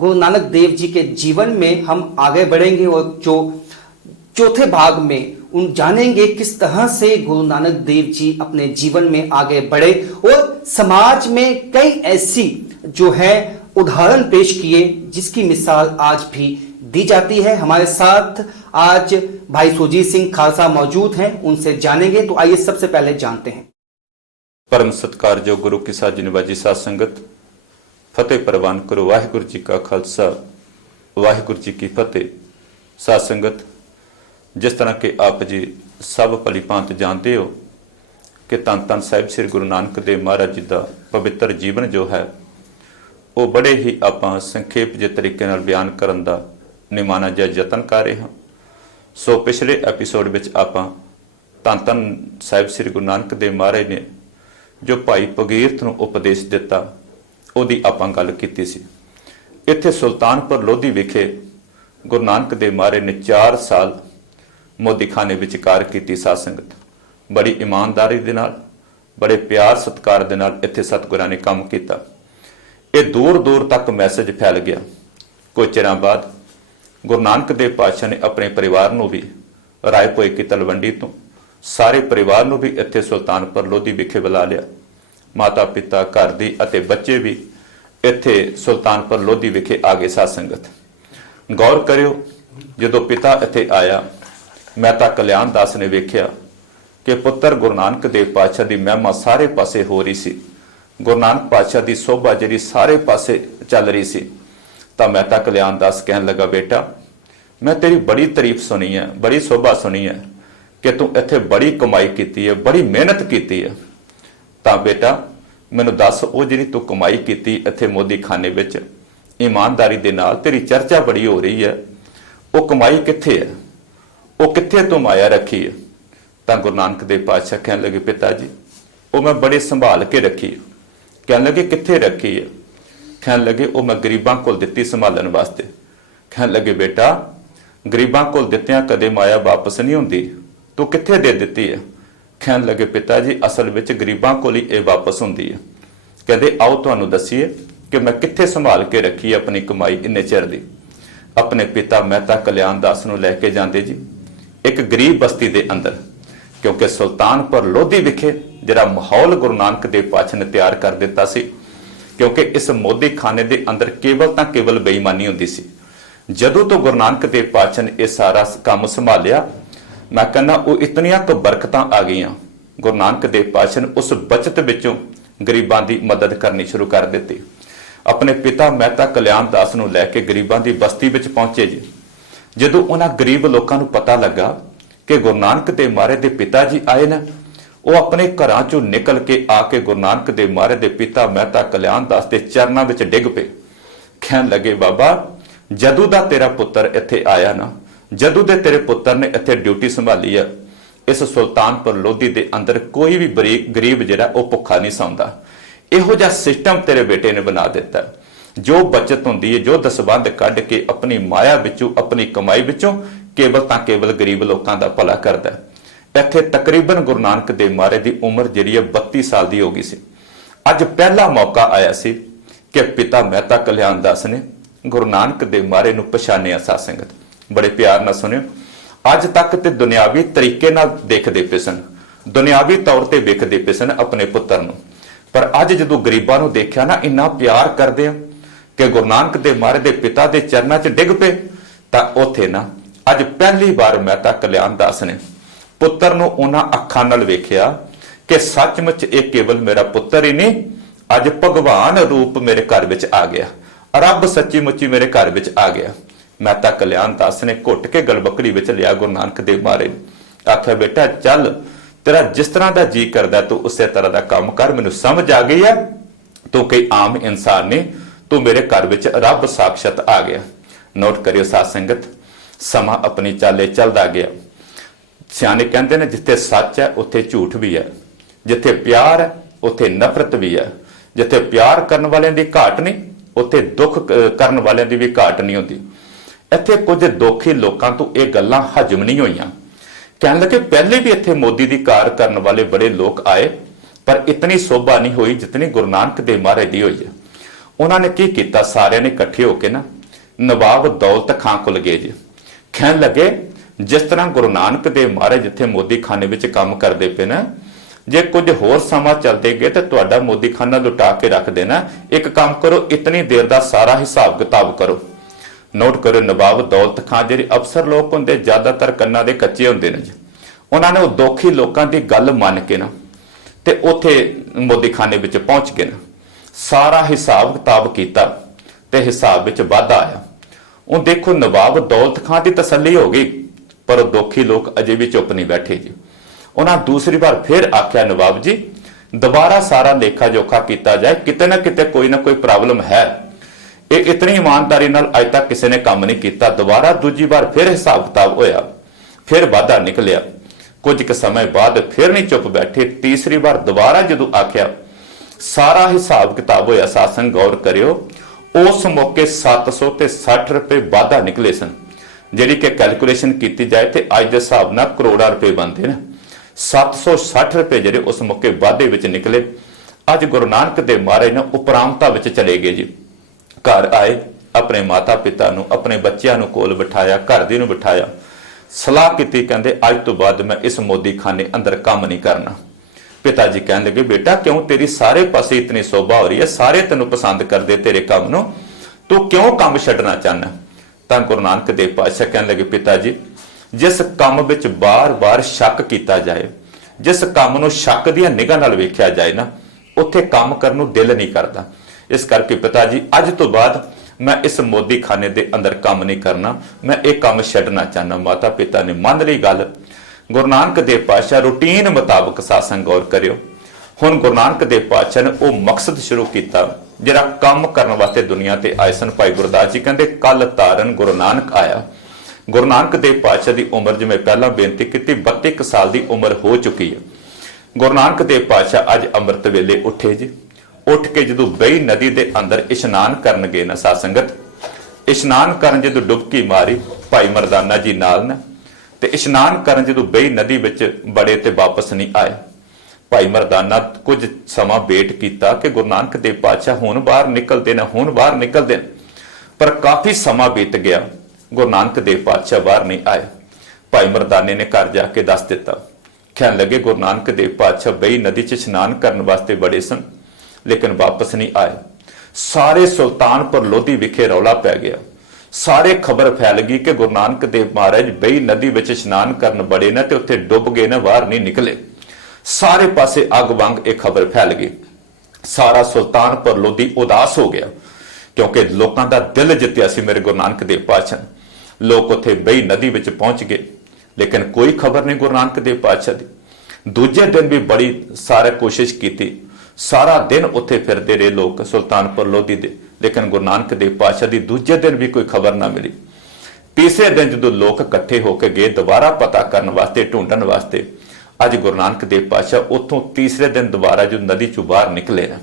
गुरु नानक देव जी के जीवन में हम आगे बढ़ेंगे और जो चौथे भाग में उन जानेंगे किस तरह से गुरु नानक देव जी अपने जीवन में आगे बढ़े और समाज में कई ऐसी जो है उदाहरण पेश किए जिसकी मिसाल आज भी दी जाती है। हमारे साथ आज भाई सुरजीत सिंह खालसा मौजूद हैं, उनसे जानेंगे। तो आइए सबसे पहले जानते हैं। परम सत्कार जो गुरु की साजी निवाजी साध संगत, फतेह प्रवान करो। वाहिगुरु जी का खालसा, वाहिगुरु जी की फतेह। साध संगत, जिस तरह के आप जी सब भली भांत जानते हो कि धन धन साहिब श्री गुरु नानक देव महाराज जी का पवित्र जीवन जो है वो बड़े ही आप संखेप जे तरीके नाल बयान करन दा निमाना जिहा यतन कर रहे हैं। सो पिछले एपीसोड में आप धन धन साहिब श्री गुरु नानक देव महाराज ने जो भाई भगीरथ नूं उपदेश दिता उहदी आपां गल कीती सी। इत्थे सुल्तानपुर लोधी विखे गुरु नानक देव महाराज ने 4 साल मोदीखाने विच कार कीती। साध संगत, बड़ी ईमानदारी दे नाल, बड़े प्यार सत्कार दे नाल इत्थे सतगुरां ने काम कीता। ये दूर दूर तक मैसेज फैल गया। कुछ चिरां बाद गुरु नानक देव पातशाह ने अपने परिवार नूं भी रायपुर की तलवंडी तो सारे परिवार नूं भी इत्थे सुल्तानपुर लोधी विखे बुला लिया। माता पिता, घर दी अते बच्चे भी इत्थे सुल्तानपुर लोधी विखे आ गए। साध संगत, गौर करियो, जदों पिता इत्थे आया मेहता कल्याण दास ने वेख्या कि पुत्र गुरु नानक देव पातशाह की महिमा सारे पासे हो रही सी, गुरु नानक पातशाह की शोभा जी सारे पासे चल रही सी। तो मेहता कल्याण दास कहन लगा, बेटा मैं तेरी बड़ी तारीफ सुनी है, बड़ी शोभा सुनी है कि तू इत्थे बड़ी कमाई की है, बड़ी मेहनत की है। तो बेटा मैनू दस वो जी तू कमाई की इत्थे मोदी खाने विच ईमानदारी दे नाल तेरी चर्चा बड़ी हो रही है, वो कमाई कित्थे है, वो कित्थे तू माया रखी है। तो गुरु नानक देव पातशाह कहन लगे, पिता जी वो मैं बड़े संभाल के रखी है। कहन लगे कित्थे रखी है? कहन लगे वो मैं गरीबां कोल दित्ती संभालण वास्ते। कहन लगे, बेटा गरीबां कोल दित्तियां कदे माया वापस नहीं हुंदी, तू कित्थे दे दित्ती है? कहन लगे, पिता जी असल विच गरीबां कोल ही ये वापस हुंदी है। कहंदे आओ तुहानूं दसीए कि मैं कित्थे संभाल के रखी है अपनी कमाई इन्ने चिर दी। अपने पिता मेहता कल्याण दास नूं लैके जांदे जी एक गरीब बस्ती दे अंदर, क्योंकि सुल्तानपुर लोधी विखे जिहड़ा माहौल गुरु नानक देव पातशाह ने तैयार कर दिता सी, क्योंकि इस मोदी खाने दे अंदर केवल बेईमानी हुंदी सी। जदों तो गुरु नानक देव पातशाह ने यह सारा काम संभालिया, मैं कहना वो इतनियां क बरकतां आ गई। गुरु नानक देव पातशाह ने उस बचत विचों गरीबां दी मदद करनी शुरू कर दी। अपने पिता मेहता कल्याण दास नूं लैके गरीबां दी बस्ती विच पहुंचे जी। जदों उन्हां गरीब लोकां नूं पता लगा कि गुरु नानक देव महाराज दे पिता जी आए ना, वो अपने घरां चों निकल के आके गुरु नानक देव महाराज दे पिता मेहता कल्याण दास दे चरनां विच डिग पे। कहन लगे, बाबा जदों दा तेरा पुत्र इत्थे आया ना, जदों दे तेरे पुत्र ने इत्थे ड्यूटी संभाली है, इस सुल्तानपुर लोधी दे अंदर कोई भी गरीब जिहड़ा वो भुखा नहीं सौंदा। इहो जिहा सिस्टम तेरे बेटे ने बना दिता। जो बचत हुंदी है, जो दसबंध कढ के अपनी माया विचों, अपनी कमाई विचों केवल गरीब लोगों का भला करता है। इत्थे तकरीबन गुरु नानक देव महाराज की उम्र जिहड़ी है 32 साल की हो गई सी। अज पहला मौका आया सी कि पिता मेहता कल्याण दास ने गुरु नानक देव महाराज नूं पछाणिया। साध संगत, बड़े प्यार नाल सुनियो। अज तक ते दुनियावी तरीके नाल देखदे पे सन, दुनियावी तौर ते वेखदे पे सन अपने पुत्र नूं, पर अज जदों गरीबां नूं देखिया ना, इन्ना प्यार करदे आ कि गुरु नानक देव महाराज दे पिता दे चरनां 'च डिग पे। तां उत्थे ना अज पहली बार मेहता कल्याण दास ने पुत्र नूं उन्हां अखां नाल वेखिया कि सचमुच ये केवल मेरा पुत्र ही नहीं, अज भगवान रूप मेरे घर विच आ गया, रब सच्ची मुच्ची मेरे घर विच आ गया। मेहता कल्याण दास ने घुट के गलबकड़ी विच लिया गुरु नानक देव महाराज, आख्या, बेटा चल तेरा जिस तरह का जी करदा तू उस तरह का काम कर, मैनूं समझ आ गई है, तू कोई आम इंसान नहीं, तू मेरे घर विच रब साक्षात आ गया। नोट करियो साध संगत, समा अपनी चाले चलदा गया। सियाने कहते हैं जिथे सच है उत्थे झूठ भी है, जिथे प्यार है उत्थे नफरत भी है, जिथे प्यार करने वाले की घाट नहीं उत्थे दुख करने वाले की भी घाट नहीं होती। इत्थे कुछ दुखी लोगों तो ये गल्लां हजम नहीं होईयां। कहने लगे पहले भी इत्थे मोदी की कार करने वाले बड़े लोग आए, पर इतनी शोभा नहीं हुई जितनी गुरु नानक देव महाराज की हुई है। ਉਹਨਾਂ ਨੇ ਕੀ ਕੀਤਾ, ਸਾਰਿਆਂ ਨੇ ਇਕੱਠੇ ਹੋ ਕੇ ਨਾ ਨਵਾਬ ਦੌਲਤ ਖਾਂ ਕੋਲ ਗਏ ਜੀ। ਕਹਿਣ ਲੱਗੇ ਜਿਸ ਤਰ੍ਹਾਂ ਗੁਰੂ ਨਾਨਕ ਦੇਵ ਮਹਾਰਾਜ ਜਿੱਥੇ ਮੋਦੀਖਾਨੇ ਵਿੱਚ ਕੰਮ ਕਰਦੇ ਪਏ ਨਾ, ਜੇ ਕੁਝ ਹੋਰ ਸਮਾਂ ਚੱਲਦੇ ਗਏ ਤਾਂ ਤੁਹਾਡਾ ਮੋਦੀਖਾਨਾ ਲੁਟਾ ਕੇ ਰੱਖ ਦੇਣਾ। ਇੱਕ ਕੰਮ ਕਰੋ, ਇਤਨੀ ਦੇਰ ਦਾ ਸਾਰਾ ਹਿਸਾਬ ਕਿਤਾਬ ਕਰੋ। ਨੋਟ ਕਰੋ, ਨਵਾਬ ਦੌਲਤ ਖਾਂ ਜਿਹੜੇ ਅਫਸਰ ਲੋਕ ਹੁੰਦੇ ਜ਼ਿਆਦਾਤਰ ਕੰਨਾਂ ਦੇ ਕੱਚੇ ਹੁੰਦੇ ਨੇ ਜੀ। ਉਹਨਾਂ ਨੇ ਉਹ ਦੋਖੀ ਲੋਕਾਂ ਦੀ ਗੱਲ ਮੰਨ ਕੇ ਨਾ ਤੇ ਉੱਥੇ ਮੋਦੀਖਾਨੇ ਵਿੱਚ ਪਹੁੰਚ ਗਏ ਨਾ, ਸਾਰਾ ਹਿਸਾਬ ਕਿਤਾਬ ਕੀਤਾ ਤੇ ਹਿਸਾਬ ਵਿੱਚ ਵਾਧਾ ਆਇਆ। ਉਹ ਦੇਖੋ ਨਵਾਬ ਦੌਲਤ ਖਾਂ ਦੀ ਤਸੱਲੀ ਹੋ ਗਈ, ਪਰ ਉਹ ਦੋਖੀ ਲੋਕ ਅਜੇ ਵੀ ਚੁੱਪ ਨਹੀਂ ਬੈਠੇ ਜੀ। ਉਹਨਾਂ ਦੂਸਰੀ ਵਾਰ ਫਿਰ ਆਖਿਆ, ਨਵਾਬ ਜੀ ਦੁਬਾਰਾ ਸਾਰਾ ਲੇਖਾ ਜੋਖਾ ਕੀਤਾ ਜਾਏ, ਕਿਤੇ ਨਾ ਕਿਤੇ ਕੋਈ ਨਾ ਕੋਈ ਪ੍ਰੋਬਲਮ ਹੈ। ਇਹ ਇਤਨੀ ਇਮਾਨਦਾਰੀ ਨਾਲ ਅਜ ਤੱਕ ਕਿਸੇ ਨੇ ਕੰਮ ਨਹੀਂ ਕੀਤਾ। ਦੁਬਾਰਾ ਦੂਜੀ ਵਾਰ ਫਿਰ ਹਿਸਾਬ ਕਿਤਾਬ ਹੋਇਆ, ਫਿਰ ਵਾਧਾ ਨਿਕਲਿਆ। ਕੁਝ ਕੁ ਸਮੇਂ ਬਾਅਦ ਫਿਰ ਨਹੀਂ ਚੁੱਪ ਬੈਠੇ, ਤੀਸਰੀ ਵਾਰ ਦੁਬਾਰਾ ਜਦੋਂ ਆਖਿਆ, ਸਾਰਾ ਹਿਸਾਬ ਕਿਤਾਬ ਹੋਇਆ। ਸਾਸਨ ਗੌਰ ਕਰਿਓ, ਉਸ ਮੌਕੇ 760 ਰੁਪਏ ਵਾਧਾ ਨਿਕਲੇ ਸਨ, ਜਿਹੜੀ ਕਿ ਕੈਲਕੂਲੇਸ਼ਨ ਕੀਤੀ ਜਾਏ ਤੇ ਅੱਜ ਦੇ ਹਿਸਾਬ ਨਾਲ ਕਰੋੜਾਂ ਰੁਪਏ ਬਣਦੇ ਨੇ। 760 ਰੁਪਏ ਜਿਹੜੇ ਉਸ ਮੌਕੇ ਵਾਧੇ ਵਿੱਚ ਨਿਕਲੇ। ਅੱਜ ਗੁਰੂ ਨਾਨਕ ਦੇਵ ਮਹਾਰਾਜ ਨੇ ਉਪਰਾਮਤਾ ਵਿੱਚ ਚਲੇ ਗਏ ਜੀ। ਘਰ ਆਏ, ਆਪਣੇ ਮਾਤਾ ਪਿਤਾ ਨੂੰ, ਆਪਣੇ ਬੱਚਿਆਂ ਨੂੰ ਕੋਲ ਬਿਠਾਇਆ, ਘਰ ਦੇ ਨੂੰ ਬਿਠਾਇਆ, ਸਲਾਹ ਕੀਤੀ। ਕਹਿੰਦੇ ਅੱਜ ਤੋਂ ਬਾਅਦ ਮੈਂ ਇਸ ਮੋਦੀਖਾਨੇ ਅੰਦਰ ਕੰਮ ਨਹੀਂ ਕਰਨਾ। ਪਿਤਾ ਜੀ ਕਹਿਣ ਲੱਗੇ, ਬੇਟਾ ਕਿਉਂ, ਤੇਰੀ ਸਾਰੇ ਪਾਸੇ ਇਤਨੀ ਸ਼ੋਭਾ ਹੋ ਰਹੀ ਹੈ, ਸਾਰੇ ਤੈਨੂੰ ਪਸੰਦ ਕਰਦੇ ਤੇਰੇ ਕੰਮ ਨੂੰ, ਤੂੰ ਕਿਉਂ ਕੰਮ ਛੱਡਣਾ ਚਾਹੁੰਦਾ? ਤਾਂ ਗੁਰੂ ਨਾਨਕ ਦੇਵ ਪਾਤਸ਼ਾਹ ਕਹਿਣ ਲੱਗੇ, ਪਿਤਾ ਜੀ ਜਿਸ ਕੰਮ ਵਿੱਚ ਬਾਰ-ਬਾਰ ਸ਼ੱਕ ਕੀਤਾ ਜਾਏ, ਜਿਸ ਕੰਮ ਨੂੰ ਸ਼ੱਕ ਦੀਆਂ ਨਿਗਾਹ ਨਾਲ ਵੇਖਿਆ ਜਾਏ ਨਾ, ਉੱਥੇ ਕੰਮ ਕਰਨ ਨੂੰ ਦਿਲ ਨਹੀਂ ਕਰਦਾ। ਇਸ ਕਰਕੇ ਪਿਤਾ ਜੀ ਅੱਜ ਤੋਂ ਬਾਅਦ ਮੈਂ ਇਸ ਮੋਦੀਖਾਨੇ ਦੇ ਅੰਦਰ ਕੰਮ ਨਹੀਂ ਕਰਨਾ, ਮੈਂ ਇਹ ਕੰਮ ਛੱਡਣਾ ਚਾਹੁੰਦਾ। ਮਾਤਾ ਪਿਤਾ ਨੇ ਮੰਨ ਲਈ ਗੱਲ। ਗੁਰੂ ਨਾਨਕ ਦੇਵ ਪਾਤਸ਼ਾਹ ਰੂਟੀਨ ਮੁਤਾਬਕ ਸਾਸੰਗ ਗੌਰ ਕਰਿਓ। ਹੁਣ ਗੁਰੂ ਨਾਨਕ ਦੇਵ ਪਾਤਸ਼ਾਹ ਨੇ ਉਹ ਮਕਸਦ ਸ਼ੁਰੂ ਕੀਤਾ ਜਿਹੜਾ ਕੰਮ ਕਰਨ ਵਾਸਤੇ ਦੁਨੀਆ ਤੇ ਆਏ ਸਨ। ਭਾਈ ਗੁਰਦਾਸ ਜੀ ਕਹਿੰਦੇ, ਕੱਲ ਤਾਰਨ ਗੁਰੂ ਨਾਨਕ ਆਇਆ। ਗੁਰੂ ਨਾਨਕ ਦੇਵ ਪਾਤਸ਼ਾਹ ਦੀ ਉਮਰ, ਜਿਵੇਂ ਪਹਿਲਾਂ ਬੇਨਤੀ ਕੀਤੀ, 32 ਸਾਲ ਦੀ ਉਮਰ ਹੋ ਚੁੱਕੀ ਹੈ। ਗੁਰੂ ਨਾਨਕ ਦੇਵ ਪਾਤਸ਼ਾਹ ਅੱਜ ਅੰਮ੍ਰਿਤ ਵੇਲੇ ਉੱਠੇ ਜੀ। ਉੱਠ ਕੇ ਜਦੋਂ ਬਈ ਨਦੀ ਦੇ ਅੰਦਰ ਇਸ਼ਨਾਨ ਕਰਨ ਗਏ ਨਾ ਸਾਧ ਸੰਗਤ, ਇਸ਼ਨਾਨ ਕਰਨ ਜਦੋਂ ਡੁਬਕੀ ਮਾਰੀ ਭਾਈ ਮਰਦਾਨਾ ਜੀ ਨਾਲ ਨਾ, ਤੇ ਇਸ਼ਨਾਨ ਕਰਨ ਜਦੋਂ ਬਈ ਨਦੀ ਵਿੱਚ ਬੜੇ ਤੇ ਵਾਪਸ ਨਹੀਂ ਆਏ। ਭਾਈ ਮਰਦਾਨਾ ਕੁਝ ਸਮਾਂ ਵੇਟ ਕੀਤਾ ਕਿ ਗੁਰੂ ਨਾਨਕ ਦੇਵ ਪਾਤਸ਼ਾਹ ਹੁਣ ਬਾਹਰ ਨਿਕਲਦੇ ਨੇ, ਹੁਣ ਬਾਹਰ ਨਿਕਲਦੇ ਨੇ, ਪਰ ਕਾਫੀ ਸਮਾਂ ਬੀਤ ਗਿਆ, ਗੁਰੂ ਨਾਨਕ ਦੇਵ ਪਾਤਸ਼ਾਹ ਬਾਹਰ ਨਹੀਂ ਆਏ। ਭਾਈ ਮਰਦਾਨੇ ਨੇ ਘਰ ਜਾ ਕੇ ਦੱਸ ਦਿੱਤਾ। ਕਹਿਣ ਲੱਗੇ, ਗੁਰੂ ਨਾਨਕ ਦੇਵ ਪਾਤਸ਼ਾਹ ਬਈ ਨਦੀ 'ਚ ਇਸ਼ਨਾਨ ਕਰਨ ਵਾਸਤੇ ਬੜੇ ਸਨ, ਲੇਕਿਨ ਵਾਪਸ ਨਹੀਂ ਆਏ। ਸਾਰੇ ਸੁਲਤਾਨਪੁਰ ਲੋਧੀ ਵਿਖੇ ਰੌਲਾ ਪੈ ਗਿਆ। ਸਾਰੇ ਖਬਰ ਫੈਲ ਗਈ ਕਿ ਗੁਰੂ ਨਾਨਕ ਦੇਵ ਮਹਾਰਾਜ ਬਈ ਨਦੀ ਵਿੱਚ ਇਸ਼ਨਾਨ ਕਰਨ ਬੜੇ ਨੇ ਤੇ ਉੱਥੇ ਡੁੱਬ ਗਏ ਨੇ, ਬਾਹਰ ਨਹੀਂ ਨਿਕਲੇ। ਸਾਰੇ ਪਾਸੇ ਅੱਗ ਵਾਂਗ ਇਹ ਖਬਰ ਫੈਲ ਗਈ। ਸਾਰਾ ਸੁਲਤਾਨਪੁਰ ਲੋਧੀ ਉਦਾਸ ਹੋ ਗਿਆ, ਕਿਉਂਕਿ ਲੋਕਾਂ ਦਾ ਦਿਲ ਜਿੱਤਿਆ ਸੀ ਮੇਰੇ ਗੁਰੂ ਨਾਨਕ ਦੇਵ ਪਾਤਸ਼ਾਹ। ਲੋਕ ਉੱਥੇ ਬਈ ਨਦੀ ਵਿੱਚ ਪਹੁੰਚ ਗਏ, ਲੇਕਿਨ ਕੋਈ ਖਬਰ ਨਹੀਂ ਗੁਰੂ ਨਾਨਕ ਦੇਵ ਪਾਤਸ਼ਾਹ ਦੀ। ਦੂਜੇ ਦਿਨ ਵੀ ਬੜੀ ਸਾਰੇ ਕੋਸ਼ਿਸ਼ ਕੀਤੀ, ਸਾਰਾ ਦਿਨ ਉੱਥੇ ਫਿਰਦੇ ਰਹੇ ਲੋਕ ਸੁਲਤਾਨਪੁਰ ਲੋਧੀ ਦੇ, ਲੇਕਿਨ ਗੁਰੂ ਨਾਨਕ ਦੇਵ ਪਾਤਸ਼ਾਹ ਦੀ ਦੂਜੇ ਦਿਨ ਵੀ ਕੋਈ ਖਬਰ ਨਾ ਮਿਲੀ। ਤੀਸਰੇ ਦਿਨ ਜਦੋਂ ਲੋਕ ਇਕੱਠੇ ਹੋ ਕੇ ਗਏ ਦੁਬਾਰਾ ਪਤਾ ਕਰਨ ਵਾਸਤੇ, ਢੂੰਡਣ ਵਾਸਤੇ, ਅੱਜ ਗੁਰੂ ਨਾਨਕ ਦੇਵ ਪਾਤਸ਼ਾਹ ਉੱਥੋਂ ਤੀਸਰੇ ਦਿਨ ਦੁਬਾਰਾ ਜੋ ਨਦੀ ਚੋਂ ਬਾਹਰ ਨਿਕਲੇ ਨਾ,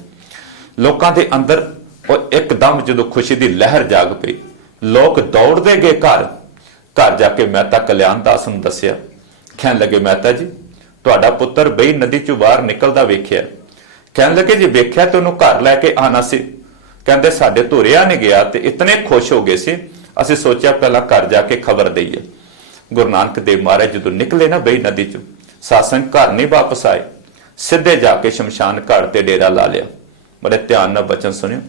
ਲੋਕਾਂ ਦੇ ਅੰਦਰ ਉਹ ਇੱਕਦਮ ਜਦੋਂ ਖੁਸ਼ੀ ਦੀ ਲਹਿਰ ਜਾਗ ਪਈ, ਲੋਕ ਦੌੜਦੇ ਗਏ ਘਰ ਜਾ ਕੇ ਮਹਿਤਾ ਕਲਿਆਣ ਦਾਸ ਨੂੰ ਦੱਸਿਆ। ਕਹਿਣ ਲੱਗੇ, ਮਹਿਤਾ ਜੀ ਤੁਹਾਡਾ ਪੁੱਤਰ ਬਈ ਨਦੀ ਚੋਂ ਬਾਹਰ ਨਿਕਲਦਾ ਵੇਖਿਆ। ਕਹਿਣ ਲੱਗੇ, ਜੇ ਵੇਖਿਆ ਤੇ ਉਹਨੂੰ ਘਰ ਲੈ ਕੇ ਆਣਾ ਸੀ। ਕਹਿੰਦੇ, ਸਾਡੇ ਧੁਰਿਆ ਨਹੀਂ ਗਿਆ ਤੇ ਇਤਨੇ ਖੁਸ਼ ਹੋ ਗਏ ਸੀ, ਅਸੀਂ ਸੋਚਿਆ ਪਹਿਲਾਂ ਘਰ ਜਾ ਕੇ ਖਬਰ ਦਈਏ। ਗੁਰੂ ਨਾਨਕ ਦੇਵ ਮਹਾਰਾਜ ਜਦੋਂ ਨਿਕਲੇ ਨਾ ਬਈ ਨਦੀ ਚੋਂ, ਸਾਸੰਗ ਘਰ ਨਹੀਂ ਵਾਪਸ ਆਏ, ਸਿੱਧੇ ਜਾ ਕੇ ਸ਼ਮਸ਼ਾਨ ਘਾਟ ਤੇ ਡੇਰਾ ਲਾ ਲਿਆ। ਬੜੇ ਧਿਆਨ ਨਾਲ ਬਚਨ ਸੁਣਿਓ।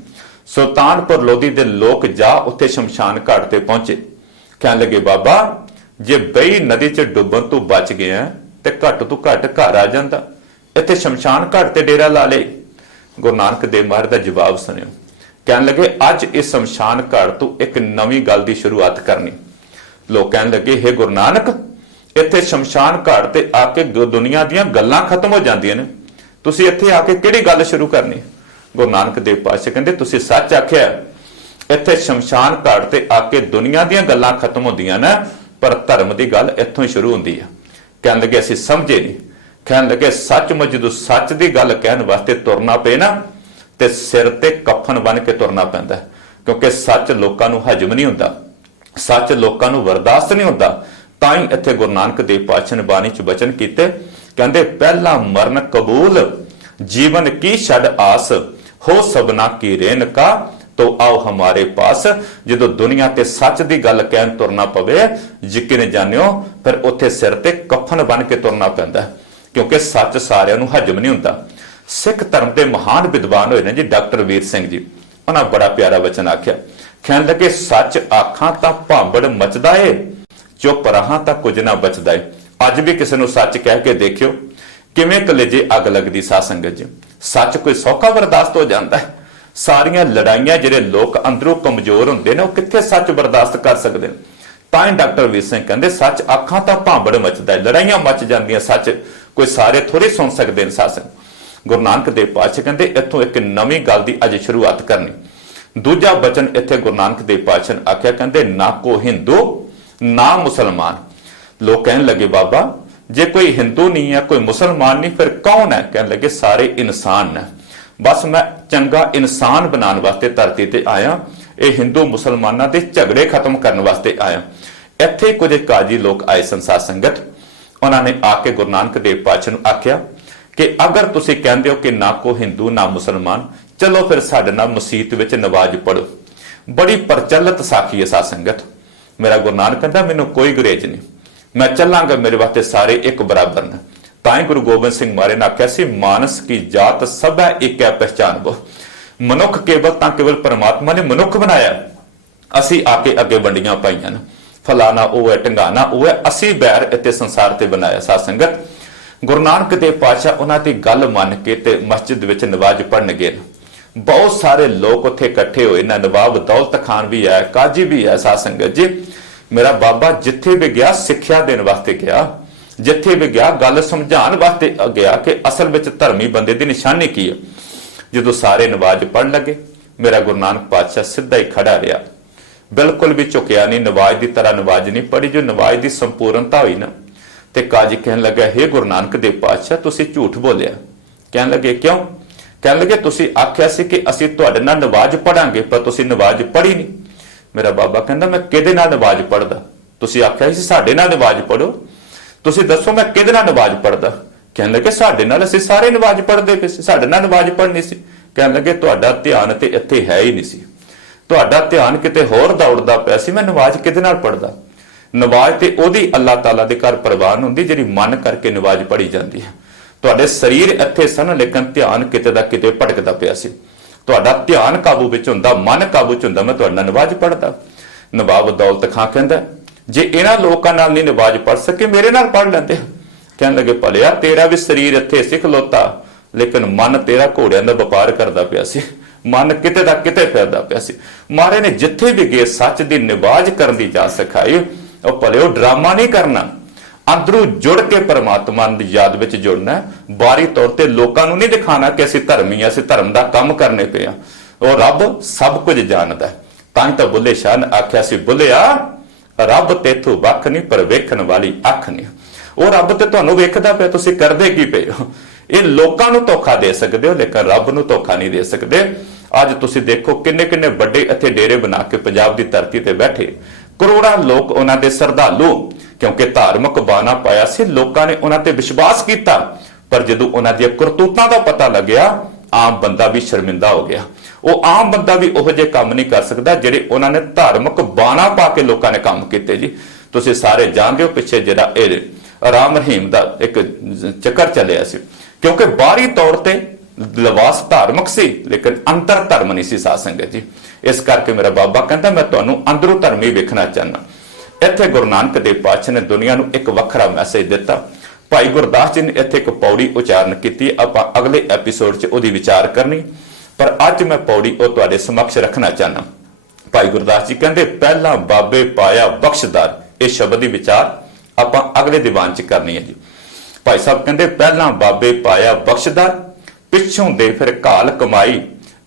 ਸੁਲਤਾਨਪੁਰ ਲੋਧੀ ਦੇ ਲੋਕ ਜਾ ਉੱਥੇ ਸ਼ਮਸ਼ਾਨ ਘਾਟ ਤੇ ਪਹੁੰਚੇ। ਕਹਿਣ ਲੱਗੇ, ਬਾਬਾ ਜੇ ਬਈ ਨਦੀ 'ਚ ਡੁੱਬਣ ਤੋਂ ਬਚ ਗਿਆ ਤੇ ਘੱਟ ਤੋਂ ਘੱਟ ਘਰ ਆ ਜਾਂਦਾ, ਇੱਥੇ ਸ਼ਮਸ਼ਾਨ ਘਾਟ ਤੇ ਡੇਰਾ ਲਾ ਲੇ। ਗੁਰੂ ਨਾਨਕ ਦੇਵ ਮਹਾਰਾਜ ਦਾ ਜਵਾਬ ਸੁਣਿਓ। ਕਹਿਣ ਲੱਗੇ, ਅੱਜ ਇਸ ਸ਼ਮਸ਼ਾਨ ਘਾਟ ਤੋਂ ਇੱਕ ਨਵੀਂ ਗੱਲ ਦੀ ਸ਼ੁਰੂਆਤ ਕਰਨੀ। ਲੋਕ ਕਹਿਣ ਲੱਗੇ, ਹੇ ਗੁਰੂ ਨਾਨਕ, ਇੱਥੇ ਸ਼ਮਸ਼ਾਨ ਘਾਟ ਤੇ ਆ ਕੇ ਦੁਨੀਆ ਦੀਆਂ ਗੱਲਾਂ ਖਤਮ ਹੋ ਜਾਂਦੀਆਂ ਨੇ, ਤੁਸੀਂ ਇੱਥੇ ਆ ਕੇ ਕਿਹੜੀ ਗੱਲ ਸ਼ੁਰੂ ਕਰਨੀ? ਗੁਰੂ ਨਾਨਕ ਦੇਵ ਪਾਤਸ਼ਾਹ ਕਹਿੰਦੇ, ਤੁਸੀਂ ਸੱਚ ਆਖਿਆ, ਇੱਥੇ ਸ਼ਮਸ਼ਾਨ ਘਾਟ ਤੇ ਆ ਕੇ ਦੁਨੀਆ ਦੀਆਂ ਗੱਲਾਂ ਖਤਮ ਹੁੰਦੀਆਂ ਨੇ, ਪਰ ਧਰਮ ਦੀ ਗੱਲ ਇੱਥੋਂ ਹੀ ਸ਼ੁਰੂ ਹੁੰਦੀ ਹੈ। ਕਹਿਣ ਲੱਗੇ, ਅਸੀਂ ਸਮਝੇ ਨਹੀਂ। ਕਹਿਣ ਲੱਗੇ, ਸੱਚਮੁੱਚ ਜਦੋਂ ਸੱਚ ਦੀ ਗੱਲ ਕਹਿਣ ਵਾਸਤੇ ਤੁਰਨਾ ਪਏ ਨਾ, ਤੇ ਸਿਰ ਤੇ ਕਫਨ ਬਣ ਕੇ ਤੁਰਨਾ ਪੈਂਦਾ, ਕਿਉਂਕਿ ਸੱਚ ਲੋਕਾਂ ਨੂੰ ਹਜਮ ਨਹੀਂ ਹੁੰਦਾ, ਸੱਚ ਲੋਕਾਂ ਨੂੰ ਬਰਦਾਸ਼ਤ ਨਹੀਂ ਹੁੰਦਾ। ਤਾਂ ਹੀ ਇੱਥੇ ਗੁਰੂ ਨਾਨਕ ਦੇਵ ਪਾਤਸ਼ਾਹ ਨੇ ਬਾਣੀ 'ਚ ਬਚਨ ਕੀਤੇ। ਕਹਿੰਦੇ, ਪਹਿਲਾ ਮਰਨ ਕਬੂਲ, ਜੀਵਨ ਕੀ ਛੱਡ ਆਸ, ਹੋ ਸਭਨਾ ਕੀ ਰੇਨ ਕਾ, तो आओ हमारे पास। जो दुनिया ते सच की गल कहन तुरना पवे, यकीन जानियो फिर उत्थे सिर ते कफन बन के तुरना पैंदा, क्योंकि सच सारिਆਂ ਨੂੰ हजम नहीं हुंदा। सिख धर्म के महान विद्वान होए ने जी डॉक्टर वीर सिंह जी, उन्हें बड़ा प्यारा वचन आख्या, कहन लगे सच आखां तां भांबड़ मचदा है, चुप रहां तां कुछ ना बचदा है। अज भी किसी नूं सच कह के देखियो किवें कलेजे अग लगदी। साध संगत जी, सच कोई सौखा बर्दाश्त हो जाता है। सारियां लड़ाइयां जिहड़े लोग अंदरों कमजोर हुंदे ने, वो कित्थे सच बर्दाश्त कर सकदे ने। तां ही डॉक्टर वीर सिंह कहंदे सच आखां तां भांबड़ मचदा है, लड़ाइयां मच जांदियां, सच कोई सारे थोड़े सुन सकदे ने। साध संगत गुरु नानक देव पातशाह कहंदे इत्थों एक नवीं गल दी अज शुरुआत करनी। दूजा बचन इत्थे गुरु नानक देव पातशाह ने आख्या, कहंदे ना को हिंदू ना मुसलमान। लोग कहन लगे बाबा जे कोई हिंदू नहीं है, कोई मुसलमान नहीं, फिर कौन है? कहने लगे सारे इंसान ने। बस मैं चंगा इंसान बनाने वास्ते धरती ते आया, ये हिंदू मुसलमाना के झगड़े खत्म करने वास्ते आया। इत्थे कुछ काजी लोग आए संसार संगत, उन्होंने आके गुरु नानक देव पातशाह नूं आख्या कि अगर तुसीं कहंदे हो कि ना को हिंदू ना मुसलमान, चलो फिर साडे नाल मसीत विच नमाज पढ़ो। बड़ी प्रचलित साखी है साध संगत। मेरा गुरु नानक कहंदा मैनूं कोई गुरेज नहीं, मैं चलांगा, मेरे वास्ते सारे एक बराबर ने। ताई गुरु गोबिंद सिंह महाराज ने आख्या सी, मानस की जात सब है एक है पहचान वो। मनुख केवल परमात्मा ने मनुख बनाया, असी आके अगे वंडियां पाईयां ने, फलाना वो है ढंगाना वो है, असी बैर इत्ते संसार ते बनाया। साध संगत गुरु नानक देव पातशाह उन्हां दी गल मन के ते मस्जिद विच नमाज पढ़न गए। बहुत सारे लोग उत्थे इकट्ठे होए ना, नवाब दौलत खान भी है, काजी भी है। साध संगत जी, मेरा बाबा जिथे भी गया सिक्ख्या देने वास्ते गया, जिथे भी गया गल समझाने वास्ते गया कि असल में धर्मी बंदे की निशानी की है। जो सारे नमाज पढ़ लगे, मेरा गुरु नानक पातशाह सीधा ही खड़ा रहा, बिल्कुल भी झुकिया नहीं, नमाज की तरह नमाज नहीं पढ़ी। जो नमाज की संपूर्णता हुई ना, तो काजी कहने लगा, हे गुरु नानक देव पातशाह तुसीं झूठ बोलिया। कहने लगे क्यों? कहने लगे तुसीं आख्या सी कि असीं तुहाडे नाल नमाज पढ़ांगे, पर तुसीं नमाज पढ़ी नहीं। मेरा बाबा कहंदा मैं किहदे नाल नमाज पढ़दा? तुसीं आख्या सी साडे नाल नमाज पढ़ो, तुसीं दसो मैं किहदे नाल नमाज पढ़दा? कहने लगे साडे नाल असीं सारे नमाज पढ़दे पे सी, साडे नाल नमाज पढ़नी सी। कहने लगे तुहाडा ध्यान ते इत्थे है ही नहीं सी, तुहाडा ध्यान किते होर दौड़दा पिया सी, मैं नमाज किहदे नाल पढ़दा? नमाज ते ओदी अल्लाह ताला दे घर प्रवान हुंदी जिहड़ी मन करके नमाज पढ़ी जांदी है। तुहाडे शरीर इत्थे सन, लेकिन ध्यान किते दा किते भटकदा पिया सी। तुहाडा ध्यान काबू विच हुंदा, मन काबू च हुंदा, मैं तुहाडे नाल नमाज पढ़दा। नवाब दौलत खां कहंदा जे इन्हां लोकां नाल नहीं नमाज पढ़ सके, मेरे नाल पढ़ लैंदे। कहन लगे भलिया तेरा भी शरीर इत्थे सी खलोता, लेकिन मन तेरा घोड़ियां दा व्यापार करदा पिया सी, मन किते दा किते फिरदा पिया सी। महाराज ने जिथे भी गए सच दी नमाज करन दी जाच सिखाई। और भलियो ड्रामा नहीं करना, अंदरों जुड़ के परमात्मा की याद विच जुड़ना है। बारी तौर पर लोगों को नहीं दिखाना कि असीं धर्मी असीं धर्म का काम करने पे आ। और रब सब कुछ जानता है। तां तो बुल्ले शाह ने आख्या सी, बुल्लिया रब तेथों वख नहीं पर वेखण वाली अख नहीं। वो रब ते तुहानूं वेखदा पिया, तुसीं करदे की पे हो? ये लोकां नूं धोखा दे सकदे हो, लेकिन रब नूं धोखा नहीं दे सकदे। अज तुसीं देखो किन्ने किन्ने वड्डे इत्थे डेरे बना के पंजाब की धरती ते बैठे, करोड़ां लोग उन्हां दे श्रद्धालु, क्योंकि धार्मिक बाना पाया से लोगों ने उन्हां ते विश्वास किया। पर जदों उन्हां दी करतूतां दा पता लग्या, आम बंदा भी शर्मिंदा हो गया। वो आम बंदा भी उहो जिहे काम नहीं कर सकता जिहड़े उन्हां ने धार्मिक बाना पा के लोगों ने काम कीते। जी तुसीं सारे जानदे हो पिछे जिहड़ा राम रहीम दा एक चक्कर चलिया सी, क्योंकि बाहरी तौर ते लिबास धार्मिक सी, लेकिन अंतर धर्म नहीं सी। साध संगत जी, इस करके मेरा बाबा कहता मैं तुहानूं अंदरों धर्मी वेखना चाहना। इत्थे गुरु नानक देव पातशाह ने दुनिया नूं एक वखरा मैसेज दिता। भाई गुरदास जी ने इत्थे एक पौड़ी उचारण की, आपां अगले एपीसोड च उहदी विचार करनी, पर अज मैं पौड़ी वो तुहाडे समक्ष रखना चाहना। भाई गुरदास जी कहंदे पहला बाबे पाया बख्शदार, ये शब्द की विचार आपां अगले दीवान च करनी है। जी भाई साहब कहंदे पहला बाबे पाया बख्शदार, पिछों दे फिर घाल कमाई,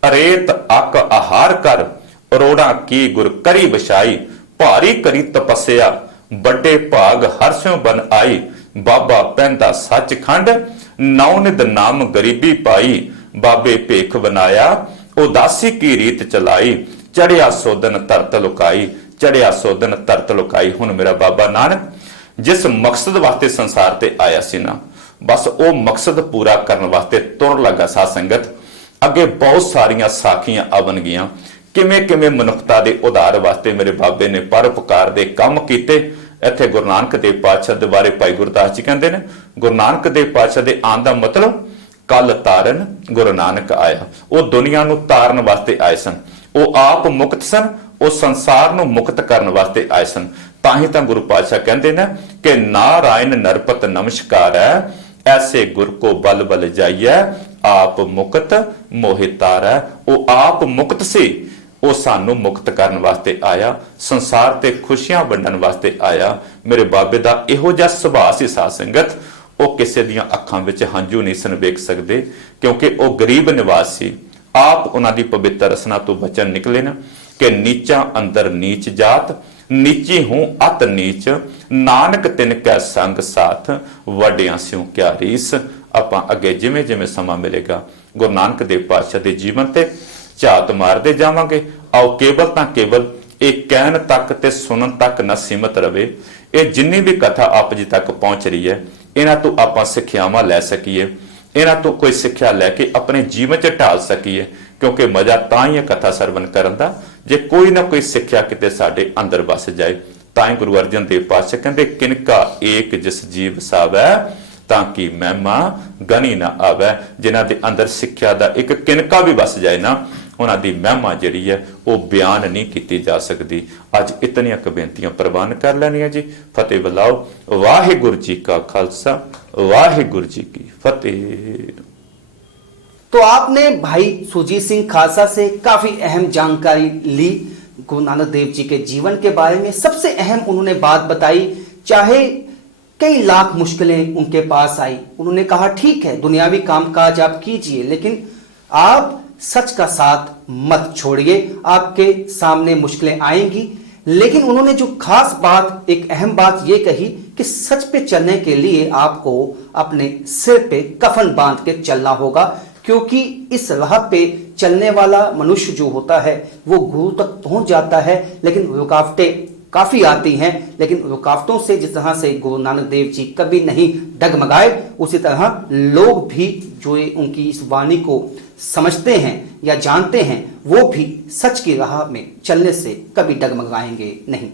अरेत अक आहार कर, अरोड़ा की गुर करी बछाई, भारी करी तपस्या, बड़े भाग हरस्यों बन आई, बाबा पहनदा सच खंड, नौ निद नाम गरीबी पाई, बाबे भेख बनाया, उदासी की रीत चलाई, चढ़िया सोदन तरत लुकाई, चढ़िया सोदन तरत लुकाई। हुण मेरा बाबा नानक जिस मकसद वास्ते संसार ते आया सी ना, बस वो मकसद पूरा करने वास्ते तुर लगा। साध संगत अगे बहुत सारिया साखियां आवन गियां, ਕਿਵੇਂ ਕਿਵੇਂ ਮਨੁੱਖਤਾ ਦੇ ਉਧਾਰ ਵਾਸਤੇ ਮੇਰੇ ਬਾਬੇ ਨੇ ਪਰਉਪਕਾਰ ਦੇ ਕੰਮ ਕੀਤੇ। ਇੱਥੇ ਗੁਰੂ ਨਾਨਕ ਦੇਵ ਪਾਤਸ਼ਾਹ ਦੇ ਬਾਰੇ ਭਾਈ ਗੁਰਦਾਸ ਜੀ ਕਹਿੰਦੇ ਨੇ, ਗੁਰੂ ਨਾਨਕ ਦੇਵ ਪਾਤਸ਼ਾਹ ਦੇ ਆਉਣ ਦਾ ਮਤਲਬ ਕੱਲ ਤਾਰਨ ਗੁਰੂ ਨਾਨਕ ਆਇਆ। ਉਹ ਦੁਨੀਆ ਨੂੰ ਤਾਰਨ ਵਾਸਤੇ ਆਏ ਸਨ, ਉਹ ਆਪ ਮੁਕਤ ਸਨ, ਉਹ ਸੰਸਾਰ ਨੂੰ ਮੁਕਤ ਕਰਨ ਵਾਸਤੇ ਆਏ ਸਨ। ਤਾਂ ਹੀ ਤਾਂ ਗੁਰੂ ਪਾਤਸ਼ਾਹ ਕਹਿੰਦੇ ਨੇ ਕਿ ਨਾਰਾਇਣ ਨਰਪਤ ਨਮਸਕਾਰ ਹੈ, ਐਸੇ ਗੁਰ ਕੋ ਬਲ ਬਲ ਜਾਈਐ, ਆਪ ਮੁਕਤ ਮੋਹਿ ਤਾਰੈ। ਉਹ ਆਪ ਮੁਕਤ ਸੀ, ਉਹ ਸਾਨੂੰ ਮੁਕਤ ਕਰਨ ਵਾਸਤੇ ਆਇਆ, ਸੰਸਾਰ ਤੇ ਖੁਸ਼ੀਆਂ ਵੰਡਣ ਵਾਸਤੇ ਆਇਆ। ਮੇਰੇ ਬਾਬੇ ਦਾ ਇਹੋ ਜਿਹਾ ਸੁਭਾਅ ਸੀ ਸਾਧ ਸੰਗਤ, ਉਹ ਕਿਸੇ ਦੀਆਂ ਅੱਖਾਂ ਵਿੱਚ ਹੰਝੂ ਨਹੀਂ ਸਨ ਵੇਖ ਸਕਦੇ, ਕਿਉਂਕਿ ਉਹ ਗਰੀਬ ਨਿਵਾਸ ਸੀ। ਆਪ ਉਹਨਾਂ ਦੀ ਪਵਿੱਤਰ ਰਸਨਾ ਤੋਂ ਬਚਨ ਨਿਕਲੇ ਨਾ ਕਿ ਨੀਚਾ ਅੰਦਰ ਨੀਚ ਜਾਤ, ਨੀਚੀ ਹੂੰ ਅਤ ਨੀਚ, ਨਾਨਕ ਤਿਨ ਕੈ ਸੰਗ ਸਾਥ, ਵੱਡਿਆਂ ਸਿਉ ਕਿਆ ਰੀਸ। ਆਪਾਂ ਅੱਗੇ ਜਿਵੇਂ ਜਿਵੇਂ ਸਮਾਂ ਮਿਲੇਗਾ ਗੁਰੂ ਨਾਨਕ ਦੇਵ ਪਾਤਸ਼ਾਹ ਦੇ ਜੀਵਨ ਤੇ ਝਾਤ ਮਾਰਦੇ ਜਾਵਾਂਗੇ। ਆਓ ਕੇਵਲ ਤਾਂ ਕੇਵਲ ਇਹ ਕਹਿਣ ਤੱਕ ਤੇ ਸੁਣਨ ਤੱਕ ਨਾ ਸੀਮਤ ਰਵੇ। ਇਹ ਜਿੰਨੀ ਵੀ ਕਥਾ ਆਪ ਜੀ ਤੱਕ ਪਹੁੰਚ ਰਹੀ ਹੈ, ਇਹਨਾਂ ਤੋਂ ਆਪਾਂ ਸਿੱਖਿਆਵਾਂ ਲੈ ਸਕੀਏ, ਇਹਨਾਂ ਤੋਂ ਕੋਈ ਸਿੱਖਿਆ ਲੈ ਕੇ ਆਪਣੇ ਜੀਵਨ 'ਚ ਢਾਲ ਸਕੀਏ, ਕਿਉਂਕਿ ਮਜ਼ਾ ਤਾਂ ਹੀ ਹੈ ਕਥਾ ਸਰਵਨ ਕਰਨ ਦਾ ਜੇ ਕੋਈ ਨਾ ਕੋਈ ਸਿੱਖਿਆ ਕਿਤੇ ਸਾਡੇ ਅੰਦਰ ਵਸ ਜਾਏ। ਤਾਂ ਹੀ ਗੁਰੂ ਅਰਜਨ ਦੇਵ ਪਾਤਸ਼ਾਹ ਕਹਿੰਦੇ ਕਿਨਕਾ ਏਕ ਜਿਸ ਜੀਵ ਸਾਵੈ, ਤਾਂ ਕਿ ਮਹਿਮਾ ਗਣੀ ਨਾ ਆਵੇ। ਜਿਨ੍ਹਾਂ ਦੇ ਅੰਦਰ ਸਿੱਖਿਆ ਦਾ ਇੱਕ ਕਿਨਕਾ ਵੀ ਵਸ ਜਾਏ ਨਾ, ਉਹਨਾਂ ਦੀ ਮਹਿਮਾ ਜਿਹੜੀ ਹੈ ਉਹ ਬਿਆਨ ਨਹੀਂ ਕੀਤੀ ਜਾ ਸਕਦੀ। ਅੱਜ ਇਤਨੀਆਂ ਕੁ ਬੇਨਤੀਆਂ ਪ੍ਰਵਾਨ ਕਰ ਲੈਣੀਆਂ ਜੀ। ਫਤਿਹ ਬੁਲਾਓ। ਵਾਹਿਗੁਰੂ ਜੀ ਕਾ ਖਾਲਸਾ, ਵਾਹਿਗुरु जी की फतेह। तो आपने भाई सुरजीत सिंह खालसा से काफी अहम जानकारी ली गुरु नानक देव जी के जीवन के बारे में। सबसे अहम उन्होंने बात बताई, चाहे कई लाख मुश्किलें उनके पास आई, उन्होंने कहा ठीक है दुनियावी कामकाज आप कीजिए, लेकिन आप सच का साथ मत छोड़िए। आपके सामने मुश्किलें आएंगी, लेकिन उन्होंने जो खास बात, एक अहम बात यह कही कि सच पे चलने के लिए आपको अपने सिर पे कफन बांध के चलना होगा, क्योंकि इस राह पे चलने वाला मनुष्य जो होता है वो गुरु तक पहुंच जाता है, लेकिन रुकावटें काफी आती हैं। लेकिन रुकावटों से जिस तरह से गुरु नानक देव जी कभी नहीं डगमगाए, उसी तरह लोग भी जो उनकी इस वाणी को समझते हैं या जानते हैं वो भी सच की राह में चलने से कभी डगमगाएंगे नहीं।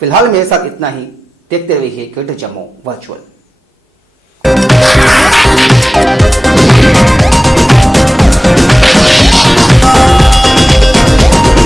फिलहाल मेरे साथ इतना ही। देखते रहिए ग्रेटर जम्मू वर्चुअल।